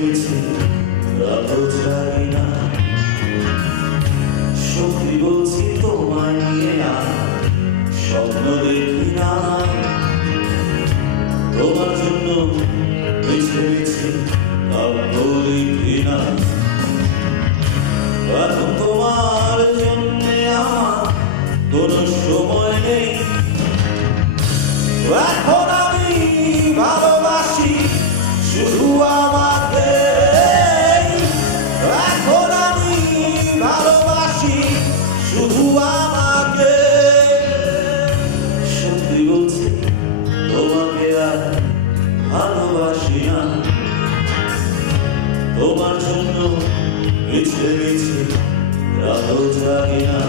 মিছে রাতও জাগি না, সত্যি বলছি তোমায় নিয়ে আর স্বপ্ন দেখি না। তোমার জন্য মিছে মিছে কাব্য লিখি না। এখন তোমার জন্যে আমার কোনো সময় নেই। এখন আমি ভালোবাসি শুধু আমাকে। এখন আমি ভালোবাসি শুধু আমাকে। সত্যি বলছি তোমাকে আর ভালোবাসি না। তোমার জন্য মিছে মিছে রাতও জাগি না।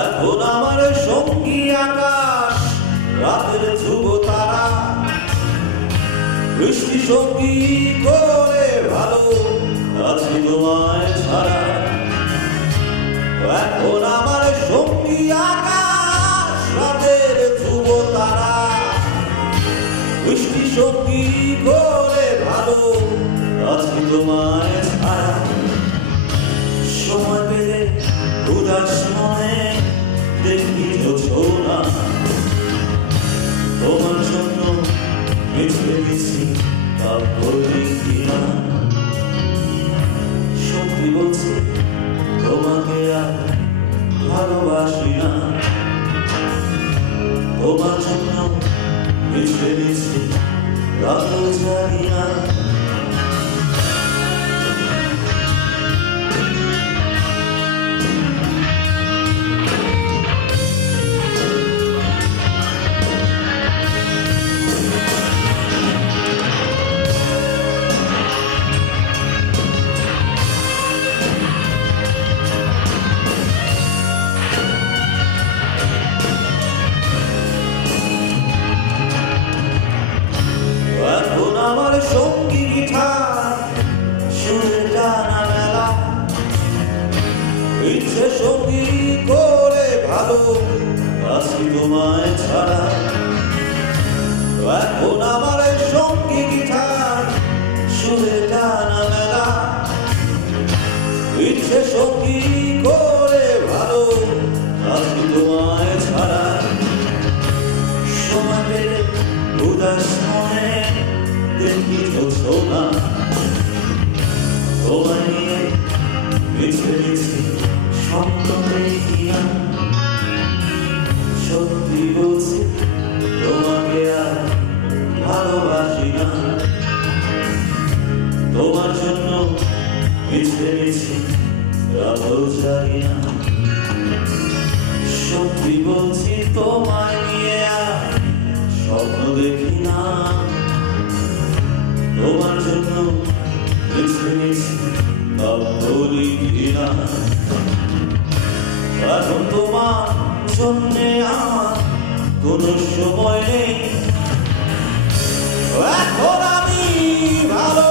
এখন আমার সঙ্গী আকাশ, রাতের ধ্রুব তারা, বৃষ্টি সঙ্গী করে ভালো আছি তোমায় ছাড়া। এখন আমার সঙ্গী আকাশ, রাতের ধ্রুব তারা, বৃষ্টি সঙ্গী করে ভালো আছি তোমায় ছাড়া। সময় পেলে উদাস মনে দেখি না, তোমার জন্য মিছে মিছে কাব্য লিখি না। সত্যি বলছি তোমাকে আর ভালোবাসি না। তোমার জন্য মিছে মিছে রাতও জাগি না। এখন আমার সঙ্গী গিটার, সুরে টানা মেলা, ইচ্ছে সঙ্গী করে ভালো আছি তোমায় ছাড়া। এখন আমার সঙ্গী গিটার, সুরে টানা মেলা, ইচ্ছে সঙ্গী করে ভালো আছি তোমায় ছাড়া। সময় পেলে উদাস মনে দেখি না, তোমায় নিয়ে মিছে মিছে স্বপ্ন দেখি না। সত্যি বলছি তোমাকে আর ভালোবাসি না। তোমার জন্য মিছে মিছে রাতও জাগি না। সত্যি বলছি তোমায় নিয়ে আর স্বপ্ন দেখি না। তোমার জন্য মিছে মিছে কাব্য লিখি না। এখন তোমার জন্যে আমার কোনো সময় নেই। এখন আমি ভালো